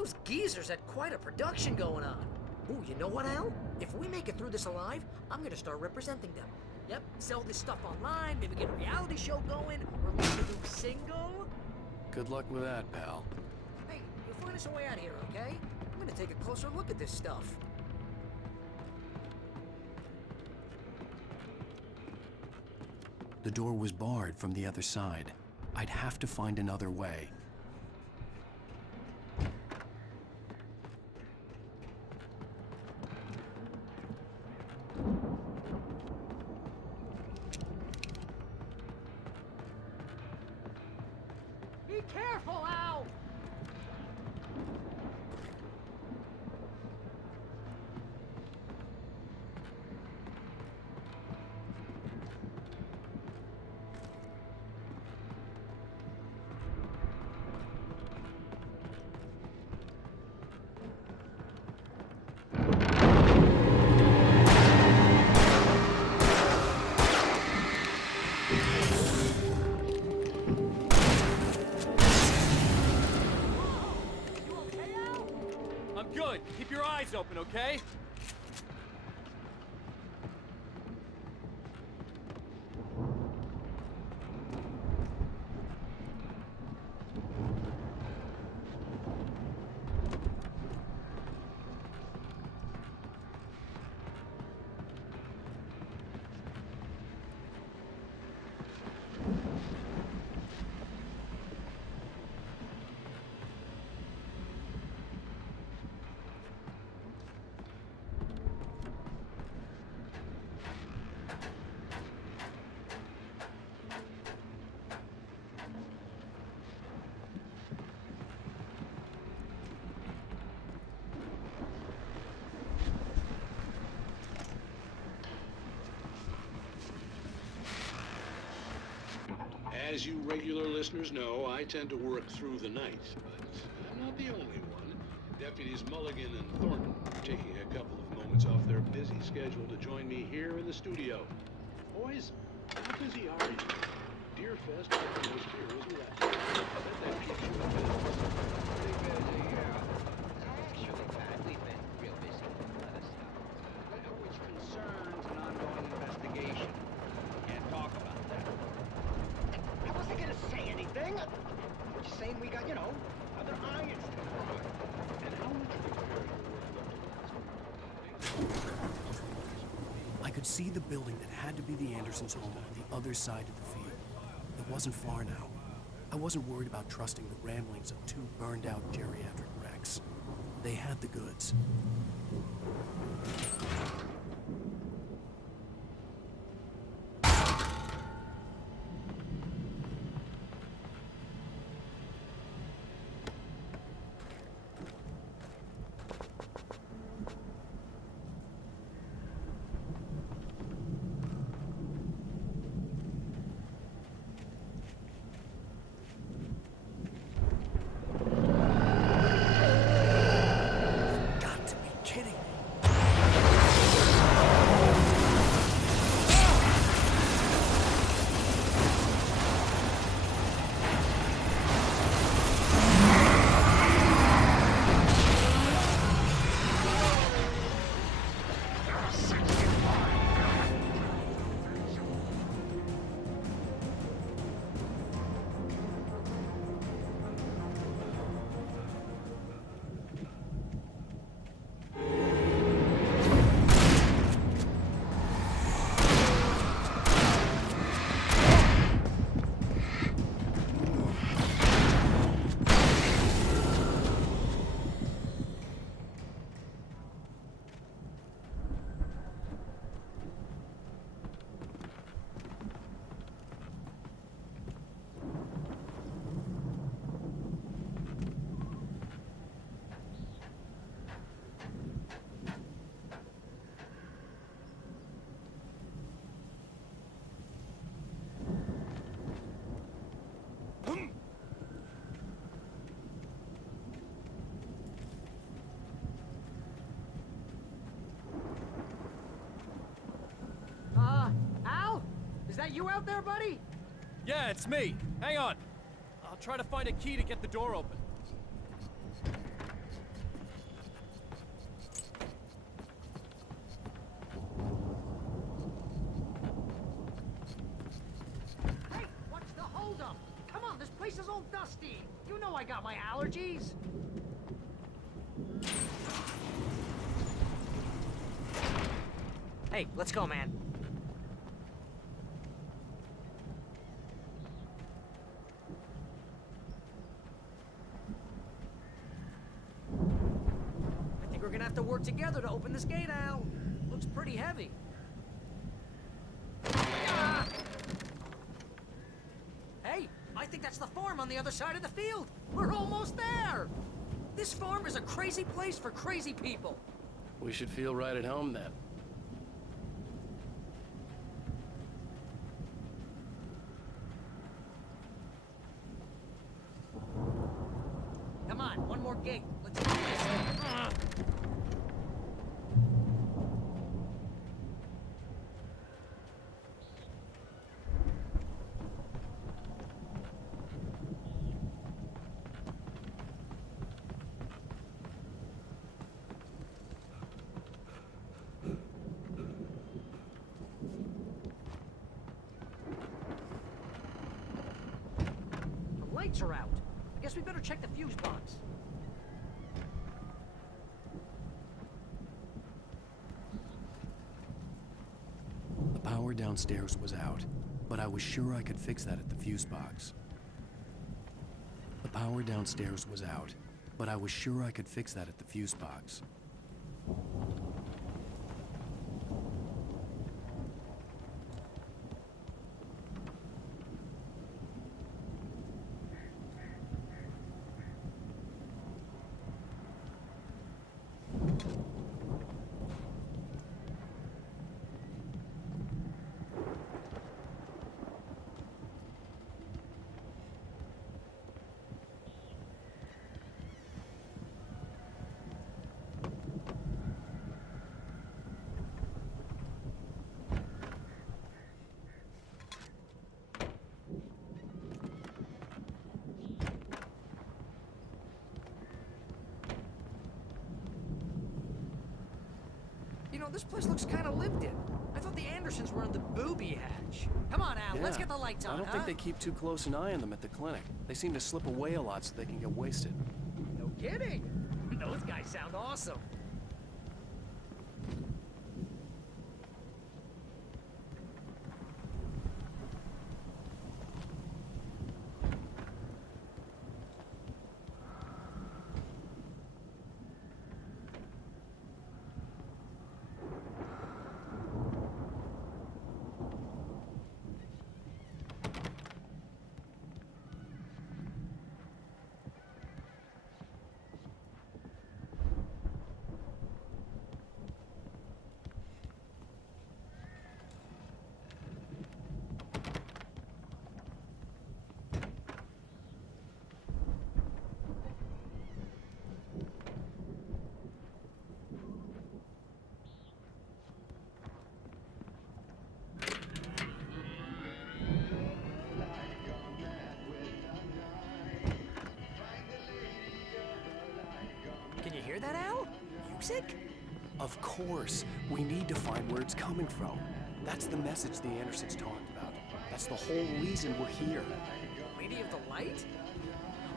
Those geezers had quite a production going on. Ooh, you know what, Al? If we make it through this alive, I'm gonna start representing them. Yep, sell this stuff online, maybe get a reality show going, release a new single. Good luck with that, pal. Hey, you'll find us a way out of here, okay? I'm gonna take a closer look at this stuff. The door was barred from the other side. I'd have to find another way. Be careful, Al! I'm good. Keep your eyes open, okay? As you regular listeners know, I tend to work through the night, but I'm not the only one. Deputies Mulligan and Thornton are taking a couple of moments off their busy schedule to join me here in the studio. Boys, how busy are you? Deerfest was heroes left. I bet that keeps you in business. Pretty busy, yeah. Actually, Pat, we've been real busy with other stuff. Which concerns an ongoing investigation. Can't talk about that. I wasn't gonna say anything. I'm just saying we got, other irons to burn. And how much repair your work left? I could see the building that had to be the Andersons' home on the other side of the field. It wasn't far now. I wasn't worried about trusting the ramblings of two burned-out geriatric wrecks. They had the goods. Al? Is that you out there, buddy? Yeah, it's me. Hang on. I'll try to find a key to get the door open. is all dusty. You know I got my allergies. Hey, let's go, man. I think we're gonna have to work together to open this gate, Al. Looks pretty heavy. Ah! Hey, I think that's the farm on the other side of the field. We're almost there. This farm is a crazy place for crazy people. We should feel right at home then. Come on, one more gate. Let's do this. The lights are out. I guess we better check the fuse box. The power downstairs was out, but I was sure I could fix that at the fuse box. The power downstairs was out, but I was sure I could fix that at the fuse box. You know, this place looks kind of lived in. I thought the Andersons were in the booby hatch. Come on, Al, let's get the lights on, I don't think they keep too close an eye on them at the clinic. They seem to slip away a lot so they can get wasted. No kidding. Those guys sound awesome. Can you hear that, Al? Music? Of course. We need to find where it's coming from. That's the message the Andersons talked about. That's the whole reason we're here. Lady of the Light?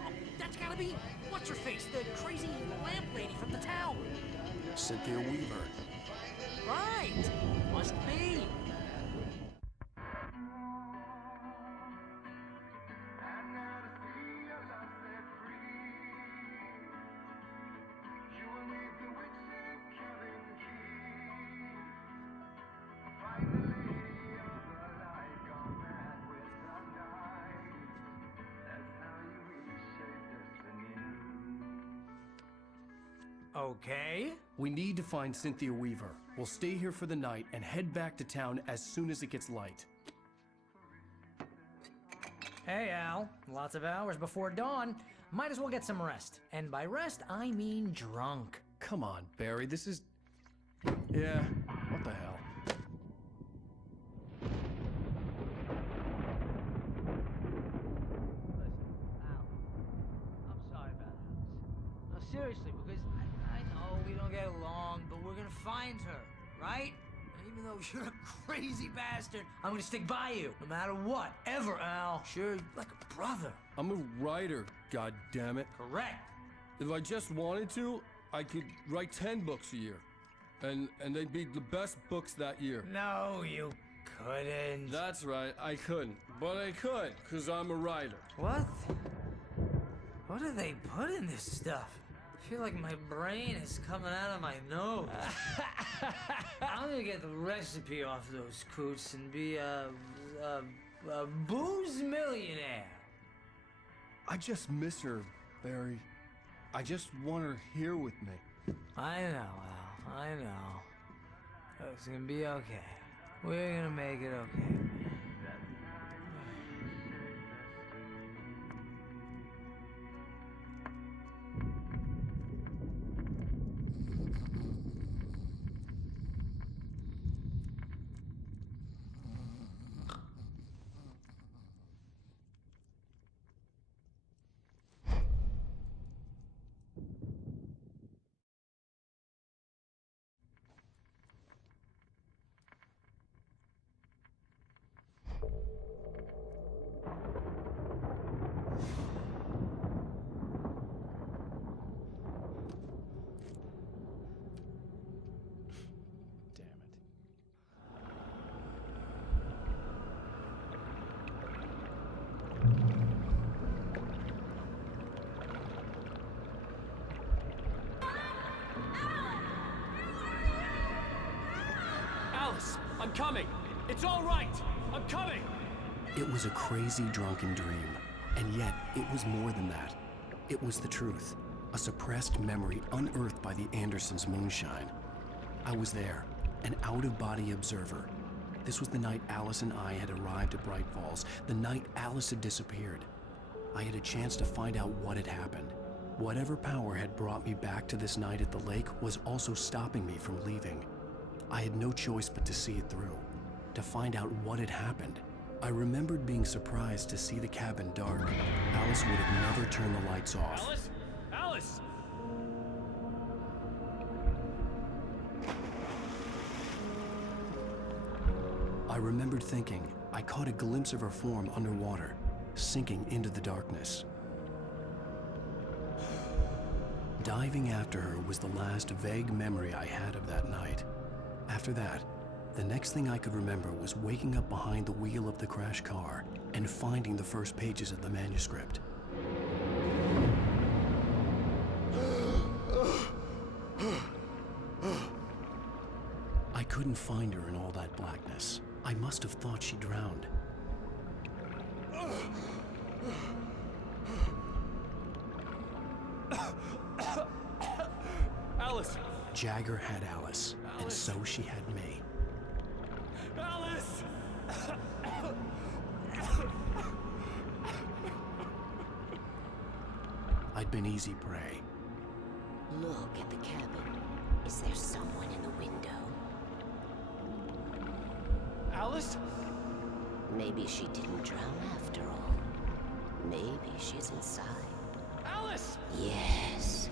Oh, that's gotta be... What's-her-face? The crazy lamp lady from the town. Cynthia Weaver. Right. Must be. Okay. We need to find Cynthia Weaver. We'll stay here for the night and head back to town as soon as it gets light. Hey, Al. Lots of hours before dawn. Might as well get some rest. And by rest, I mean drunk. Come on, Barry, this is... Yeah, what the hell? Seriously, because I know we don't get along, but we're gonna find her, right? And even though you're a crazy bastard, I'm gonna stick by you, no matter what, ever, Al. Sure, like a brother. I'm a writer, goddammit. Correct. If I just wanted to, I could write 10 books a year. And they'd be the best books that year. No, you couldn't. That's right, I couldn't. But I could, because I'm a writer. What? What do they put in this stuff? I feel like my brain is coming out of my nose. I'm gonna get the recipe off those coots and be a booze millionaire. I just miss her, Barry. I just want her here with me. I know, Al. I know. It's gonna be okay. We're gonna make it okay. Alice, I'm coming. It's all right. I'm coming. It was a crazy drunken dream, and yet it was more than that. It was the truth, a suppressed memory unearthed by the Andersons' moonshine. I was there, an out-of-body observer. This was the night Alice and I had arrived at Bright Falls, the night Alice had disappeared. I had a chance to find out what had happened. Whatever power had brought me back to this night at the lake was also stopping me from leaving. I had no choice but to see it through, to find out what had happened. I remembered being surprised to see the cabin dark. Alice would have never turned the lights off. Alice? Alice! I remembered thinking I caught a glimpse of her form underwater, sinking into the darkness. Diving after her was the last vague memory I had of that night. After that, the next thing I could remember was waking up behind the wheel of the crashed car and finding the first pages of the manuscript. I couldn't find her in all that blackness. I must have thought she drowned. Alice! Jagger had Alice, and so she had me. Alice! I'd been easy prey. Look at the cabin. Is there someone in the window? Alice? Maybe she didn't drown after all. Maybe she's inside. Alice! Yes.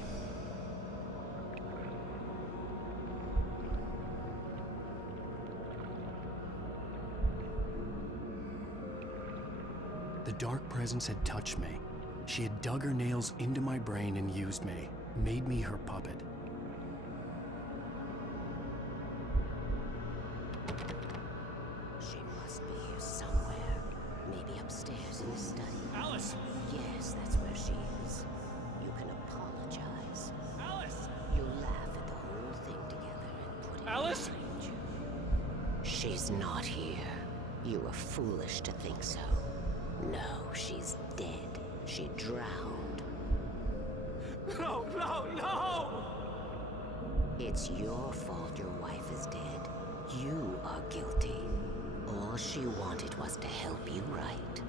The dark presence had touched me. She had dug her nails into my brain and used me, made me her puppet. She must be here somewhere. Maybe upstairs in the study. Alice! Yes, that's where she is. You can apologize. Alice! You'll laugh at the whole thing together and put it Alice! behind you. She's not here. You were foolish to think so. No, she's dead. She drowned. No, no, no! It's your fault your wife is dead. You are guilty. All she wanted was to help you right.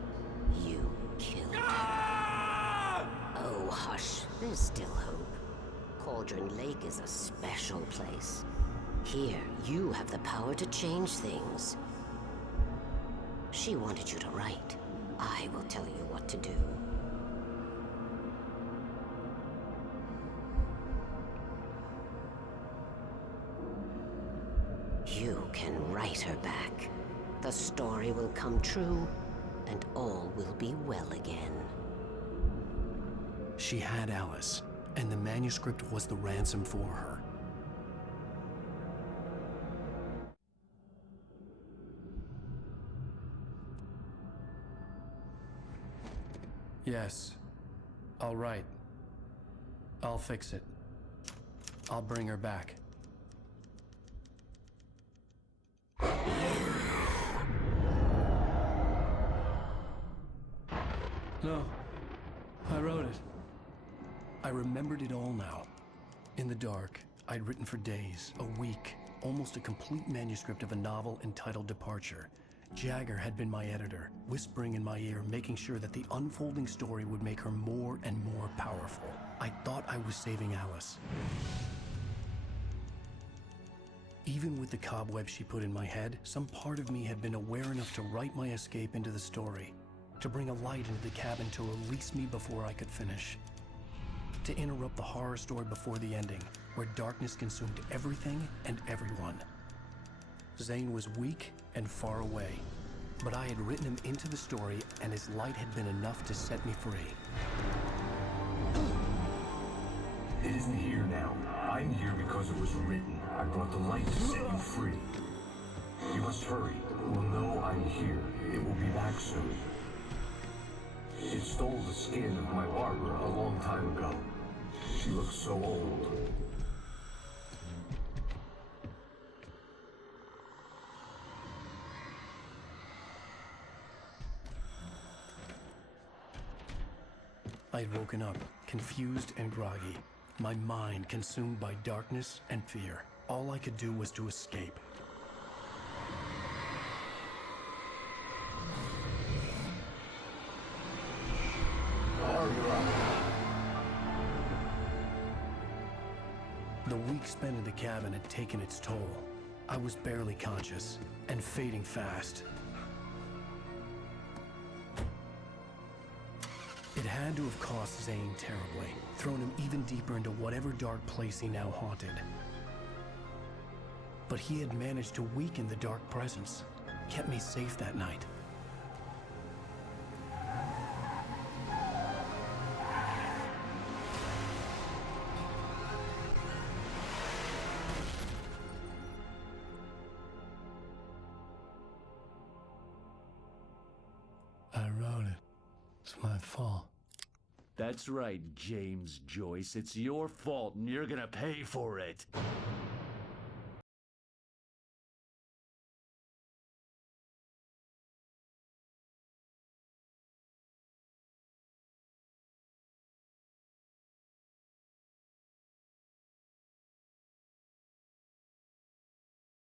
You killed her. Oh, hush. There's still hope. Cauldron Lake is a special place. Here, you have the power to change things. She wanted you to write. I will tell you what to do. You can write her back. The story will come true, and all will be well again. She had Alice, and the manuscript was the ransom for her. Yes. All right. I'll fix it. I'll bring her back. No. I wrote it. I remembered it all now. In the dark, I'd written for days, a week, almost a complete manuscript of a novel entitled Departure. Jagger had been my editor, whispering in my ear, making sure that the unfolding story would make her more and more powerful. I thought I was saving Alice. Even with the cobwebs she put in my head, some part of me had been aware enough to write my escape into the story, to bring a light into the cabin to release me before I could finish, to interrupt the horror story before the ending, where darkness consumed everything and everyone. Zane was weak and far away, but I had written him into the story, and his light had been enough to set me free. It isn't here now. I'm here because it was written. I brought the light to set you free. You must hurry. It will know I'm here. It will be back soon. It stole the skin of my Barbara a long time ago. She looks so old. I'd woken up, confused and groggy, my mind consumed by darkness and fear. All I could do was to escape. The week spent in the cabin had taken its toll. I was barely conscious, and fading fast. It had to have cost Zane terribly, thrown him even deeper into whatever dark place he now haunted. But he had managed to weaken the dark presence, kept me safe that night. I wrote it. It's my fault. That's right, James Joyce. It's your fault, and you're gonna pay for it.